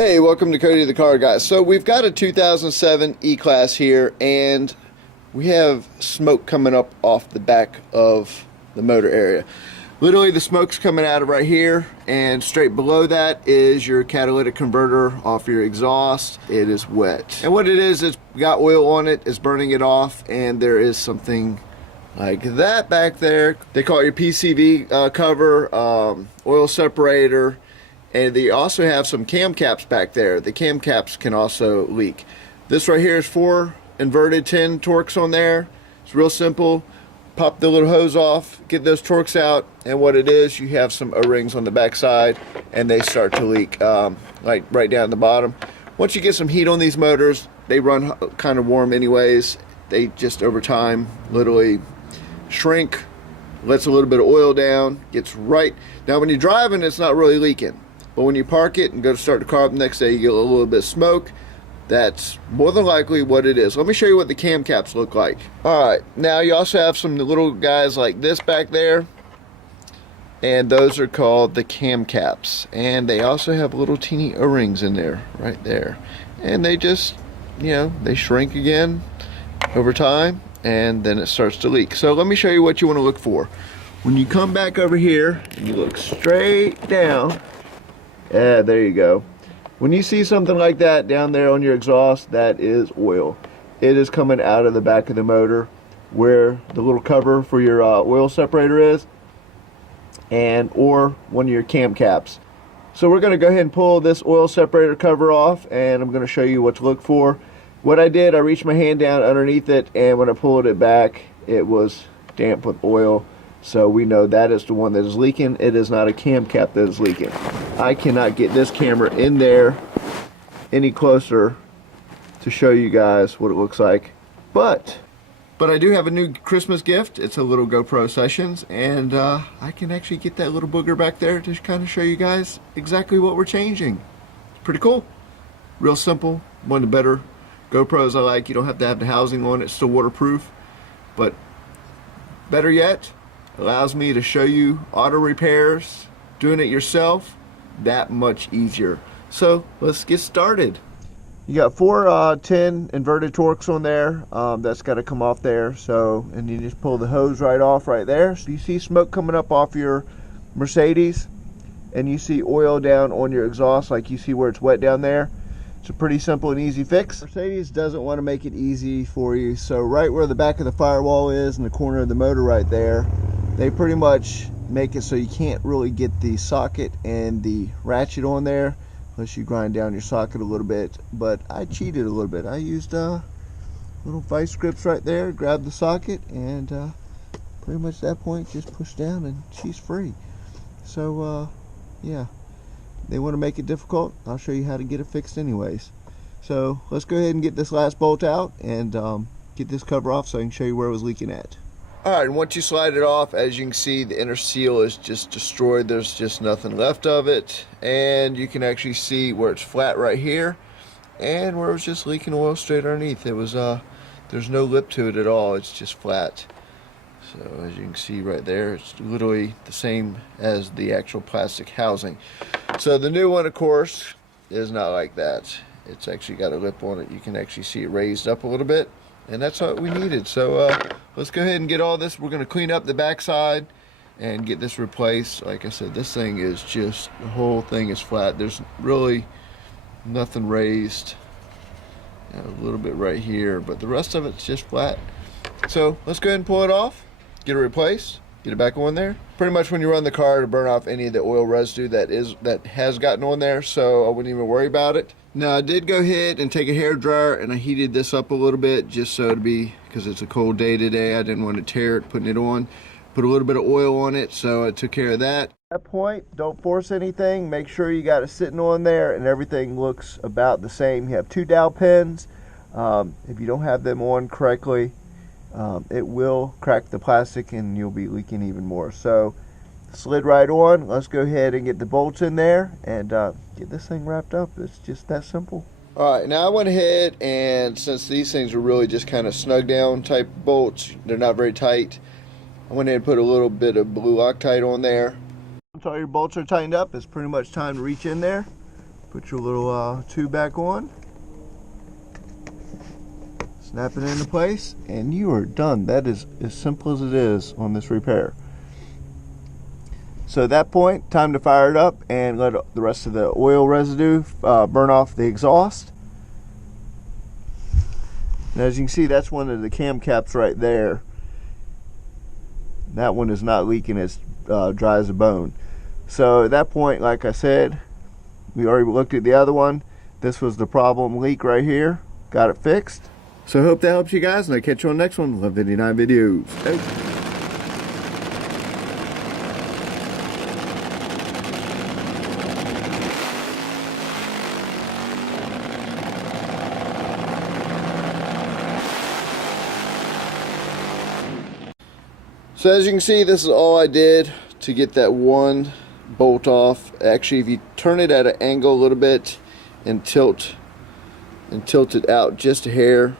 Hey, welcome to Cody the Car Guy. So we've got a 2007 E-Class here, and we have smoke coming up off the back of the motor area. Literally the smoke's coming out of right here, and straight below that is your catalytic converter off your exhaust. It is wet. And what it is, it's got oil on it, it's burning it off, and there is something like that back there. They call it your PCV cover, oil separator. And they also have some cam caps back there. The cam caps can also leak. This right here is 4 inverted 10 Torx on there. It's real simple. Pop the little hose off, get those Torx out, and what it is, you have some O-rings on the back side, and they start to leak, like right down the bottom. Once you get some heat on these motors, they run kind of warm anyways. They just over time literally shrink, lets a little bit of oil down, gets right. Now when you're driving, it's not really leaking. But when you park it and go to start the car up the next day, you get a little bit of smoke. That's more than likely what it is. Let me show you what the cam caps look like. Alright, now you also have some little guys like this back there. And those are called the cam caps. And they also have little teeny O-rings in there, right there. And they just, they shrink again over time. And then it starts to leak. So let me show you what you want to look for. When you come back over here, and you look straight down. Yeah, there you go. When you see something like that down there on your exhaust, that is oil. It is coming out of the back of the motor where the little cover for your oil separator is, or one of your cam caps. So we're going to go ahead and pull this oil separator cover off, and I'm going to show you what to look for. What I did, I reached my hand down underneath it, and when I pulled it back, it was damp with oil. So we know that is the one that is leaking. It is not a cam cap that is leaking. I cannot get this camera in there any closer to show you guys what it looks like. But I do have a new Christmas gift. It's a little GoPro Sessions, and I can actually get that little booger back there to kind of show you guys exactly what we're changing. It's pretty cool. Real simple. One of the better GoPros I like. You don't have to have the housing on it. It's still waterproof. But better yet, allows me to show you auto repairs, doing it yourself, that much easier. So let's get started. You got 4 10 inverted Torx on there. That's got to come off there. So, and you just pull the hose right off right there. So you see smoke coming up off your Mercedes, and you see oil down on your exhaust, like you see where it's wet down there. It's a pretty simple and easy fix. Mercedes doesn't want to make it easy for you. So right where the back of the firewall is, in the corner of the motor right there, they pretty much make it so you can't really get the socket and the ratchet on there unless you grind down your socket a little bit. But I cheated a little bit. I used little vice grips right there, grabbed the socket, and pretty much at that point just push down and she's free. So yeah, they want to make it difficult. I'll show you how to get it fixed anyways. So let's go ahead and get this last bolt out and get this cover off so I can show you where it was leaking at. Alright, and once you slide it off, as you can see, the inner seal is just destroyed. There's just nothing left of it. And you can actually see where it's flat right here and where it was just leaking oil straight underneath. It was there's no lip to it at all. It's just flat. So as you can see right there, it's literally the same as the actual plastic housing. So the new one, of course, is not like that. It's actually got a lip on it. You can actually see it raised up a little bit. And that's what we needed. So let's go ahead and get all this. We're going to clean up the backside and get this replaced. Like I said, this thing is just, the whole thing is flat. There's really nothing raised. A little bit right here, but the rest of it's just flat. So let's go ahead and pull it off, get it replaced, get it back on there. Pretty much when you run the car, to burn off any of the oil residue that has gotten on there, so I wouldn't even worry about it. Now I did go ahead and take a hair dryer and I heated this up a little bit just so to be, because it's a cold day today, I didn't want to tear it putting it on. Put a little bit of oil on it, so I took care of that. At that point, don't force anything. Make sure you got it sitting on there and everything looks about the same. You have 2 dowel pins. If you don't have them on correctly, it will crack the plastic and you'll be leaking even more. So slid right on. Let's go ahead and get the bolts in there and get this thing wrapped up. It's just that simple. Alright, now I went ahead, and since these things are really just kind of snug down type bolts, they're not very tight, I went ahead and put a little bit of blue Loctite on there. Once all your bolts are tightened up, it's pretty much time to reach in there Put your little tube back on. Snap it into place, and you are done. That is as simple as it is on this repair. So at that point, time to fire it up and let the rest of the oil residue burn off the exhaust. And as you can see, that's one of the cam caps right there. That one is not leaking, as dry as a bone. So at that point, like I said, we already looked at the other one. This was the problem leak right here. Got it fixed. So I hope that helps you guys, and I'll catch you on the next one. Love 59 videos. Hey. So as you can see, this is all I did to get that one bolt off. Actually, if you turn it at an angle a little bit and tilt it out just a hair,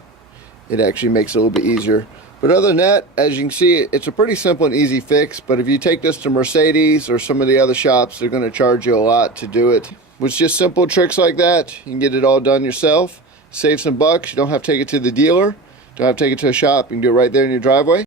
it actually makes it a little bit easier. But other than that, as you can see, it's a pretty simple and easy fix. But if you take this to Mercedes or some of the other shops, they're going to charge you a lot to do it. With just simple tricks like that, you can get it all done yourself. Save some bucks. You don't have to take it to the dealer. Don't have to take it to a shop. You can do it right there in your driveway.